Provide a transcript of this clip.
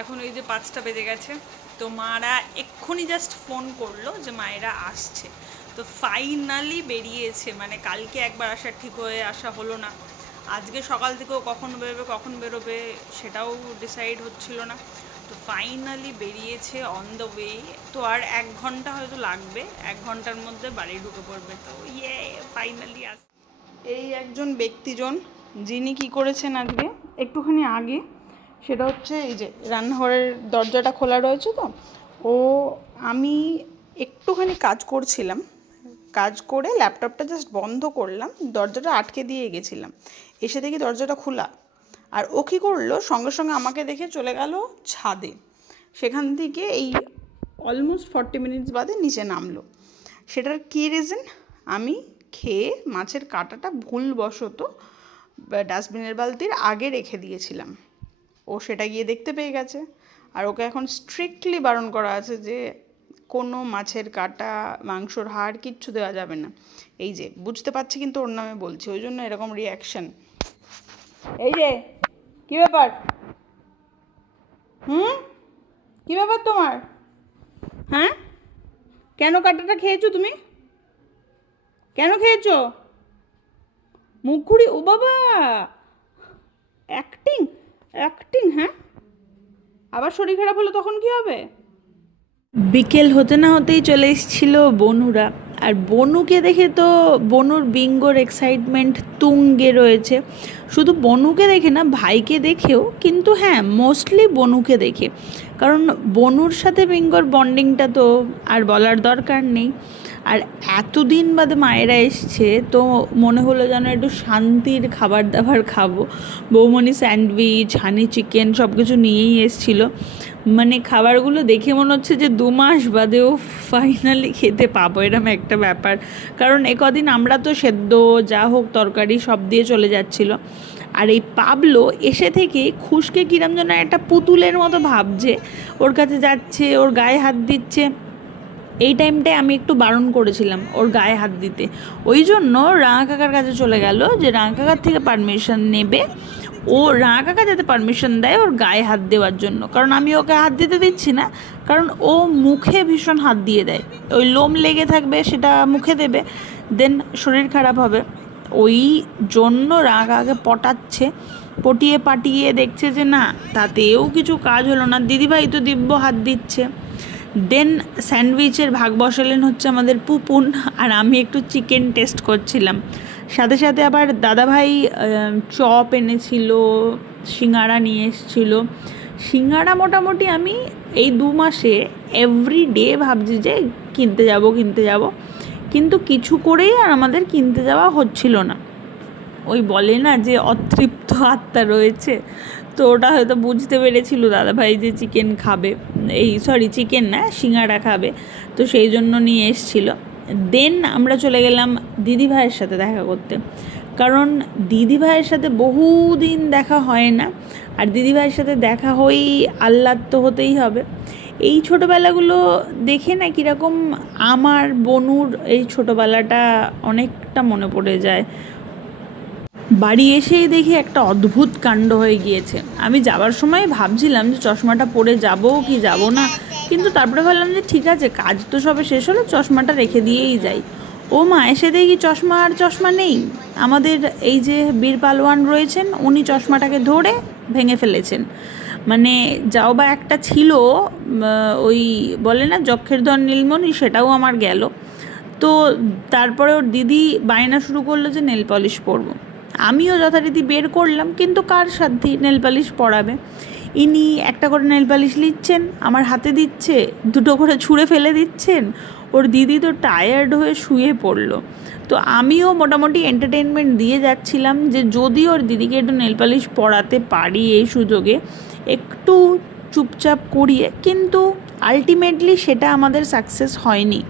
এখন ওই যে 5টা বেজে গেছে, তো মারা এক্ষুনি জাস্ট ফোন করলো যে মায়েরা আসছে। তো ফাইনালি বেরিয়েছে, মানে কালকে একবার আসার ঠিক হয়ে আসা হলো না, আজকে সকাল থেকেও কখন বেরোবে সেটাও ডিসাইড হচ্ছিল না। তো ফাইনালি বেরিয়েছে অন দ্য ওয়ে। তো আর 1 ঘন্টা হয়তো লাগবে, 1 ঘন্টার মধ্যে বাড়ি ঢুকে পড়বে। তো ফাইনালি এই একজন ব্যক্তিজন যিনি কি করেছেন আজকে একটুখানি আগে, সেটা হচ্ছে এই যে রান্নাঘরের দরজাটা খোলা রয়েছে, তো আমি একটুখানি কাজ করছিলাম, কাজ করে ল্যাপটপটা জাস্ট বন্ধ করলাম, দরজাটা আটকে দিয়ে গেছিলাম, এসে দেখি দরজাটা খোলা। আর ও কী করলো, সঙ্গে সঙ্গে আমাকে দেখে চলে গেল ছাদে, সেখান থেকে এই অলমোস্ট 40 মিনিটস বাদে নিচে নামলো। সেটার কী রিজন, আমি খেয়ে মাছের কাঁটাটা ভুলবশত ডাস্টবিনের বালতির আগে রেখে দিয়েছিলাম। ও সেটা গিয়ে দেখতে পেয়ে গেছে, আর ওকে এখন স্ট্রিক্টলি বারণ করা আছে যে কোনো মাছের কাঁটা, মাংসর হাড় কিচ্ছু দেওয়া যাবে না। এই যে বুঝতে পারছি কিন্তু ওর নামে বলছি, ওই জন্য এরকম রিয়াকশান। এই যে কী ব্যাপার, কী ব্যাপার তোমার? হ্যাঁ, কেন কাঁটাটা খেয়েছো তুমি? কেন খেয়েছো? মুখ ঘুরি, ও বাবা, অ্যাক্টিং অ্যাক্টিং, হ্যাঁ, আবার শরীর খারাপ হলো তখন কি হবে? বিকেল হতে না হতেই চলে এসেছিল বনুরা, আর বনুকে দেখে তো বনুর বিঙ্গোর এক্সাইটমেন্ট তুঙ্গে রয়েছে। শুধু বনুকে দেখে না, ভাইকে দেখেও, কিন্তু হ্যাঁ মোস্টলি বনুকে দেখে, কারণ বনুর সাথে বিঙ্গোর বন্ডিংটা তো আর বলার দরকার নেই। আর এতদিন বাদে মায়েরা এসছে, তো মনে হলো যেন একটু শান্তির খাবার দাবার খাবো। বৌমনি স্যান্ডউইচ, হানি চিকেন সব কিছু নিয়েই এসেছিলো। মানে খাবারগুলো দেখে মনে হচ্ছে যে 2 মাস বাদেও ফাইনালি খেতে পাবো, এরকম একটা ব্যাপার। কারণ কদিন আমরা তো সেদ্ধ যা হোক তরকারি সব দিয়ে চলে যাচ্ছিলো, আর এই পাবলো এসে থেকে খুশকে কিরম যেন একটা পুতুলের মতো ভাবছে, ওর কাছে যাচ্ছে, ওর গায়ে হাত দিচ্ছে। এই টাইমটায় আমি একটু বারণ করেছিলাম ওর গায়ে হাত দিতে, ওই জন্য রাঙা কাকার কাছে চলে গেল যে রাঙা কাকার থেকে পারমিশন নেবে, ও রাঙা কাকা যাতে পারমিশন দেয় ওর গায়ে হাত দেওয়ার জন্য। কারণ আমি ওকে হাত দিতে দিচ্ছি না, কারণ ও মুখে ভীষণ হাত দিয়ে দেয়, ওই লোম লেগে থাকবে সেটা মুখে দেবে, দেন শরীর খারাপ হবে। ওই জন্য রাঙা কাকাকে পটাচ্ছে, পটিয়ে পাটিয়ে দেখছে যে না তাতেও কিছু কাজ হলো না, দিদিভাই তো দিব্য হাত দিচ্ছে। দেন স্যান্ডউইচের ভাগ বসালেন হচ্ছে আমাদের পুপুন, আর আমি একটু চিকেন টেস্ট করছিলাম। সাথে সাথে আবার দাদাভাই চপ এনেছিল, সিঙ্গাড়া নিয়ে এসেছিলো। সিঙ্গাড়া মোটামুটি আমি এই 2 মাসে এভরিডে ভাবছি যে কিনতে যাব, কিন্তু কিছু করেই আর আমাদের কিনতে যাওয়া হচ্ছিল না। ওই বলে না যে অতৃপ্ত আত্মা রয়েছে, তো ওটা হয়তো বুঝতে পেরেছিল দাদাভাই যে চিকেন খাবে, চিকেন না, সিঙ্গাড়া খাবে, তো সেই জন্য নিয়ে এসছিল। দেন আমরা চলে গেলাম দিদিভাইয়ের সাথে দেখা করতে, কারণ দিদিভাইয়ের সাথে বহুদিন দেখা হয় না, আর দিদিভাইয়ের সাথে দেখা হয়েই আহ্লাদ তো হতেই হবে। এই ছোটোবেলাগুলো দেখে না কীরকম আমার বনুর এই ছোটোবেলাটা অনেকটা মনে পড়ে যায়। বাড়ি এসেই দেখি একটা অদ্ভুত কাণ্ড হয়ে গিয়েছে। আমি যাবার সময় ভাবছিলাম যে চশমাটা পরে যাব কি যাব না, কিন্তু তারপরে ভাবলাম যে ঠিক আছে, কাজ তো সবে শেষ হলো, চশমাটা রেখে দিয়েই যাই। ও মা, এসে দেখি চশমা নেই। আমাদের এই যে বীর পালোয়ান রয়েছেন, উনি চশমাটাকে ধরে ভেঙে ফেলেছেন। মানে যাও বা একটা ছিল, ওই বলে না যক্ষের ধন নীলমণি, সেটাও আমার গেল। তো তারপরে ওর দিদি বায়না শুরু করলো যে নেল পলিশ পরবো। আমিও যথারীতি বের করলাম, কিন্তু কার সাধ্যি নেল পালিশ পরাবে। ইনি একটা করে নেল পালিশ নিচ্ছেন, আমার হাতে দিচ্ছে, 2টো করে ছুঁড়ে ফেলে দিচ্ছেন। ওর দিদি তো টায়ার্ড হয়ে শুয়ে পড়লো। তো আমিও মোটামুটি এন্টারটেনমেন্ট দিয়ে যাচ্ছিলাম যে যদি ওর দিদিকে একটু নেল পালিশ পরাতে পারি এই সুযোগে, একটু চুপচাপ করিয়ে, কিন্তু আলটিমেটলি সেটা আমাদের সাকসেস হয়নি।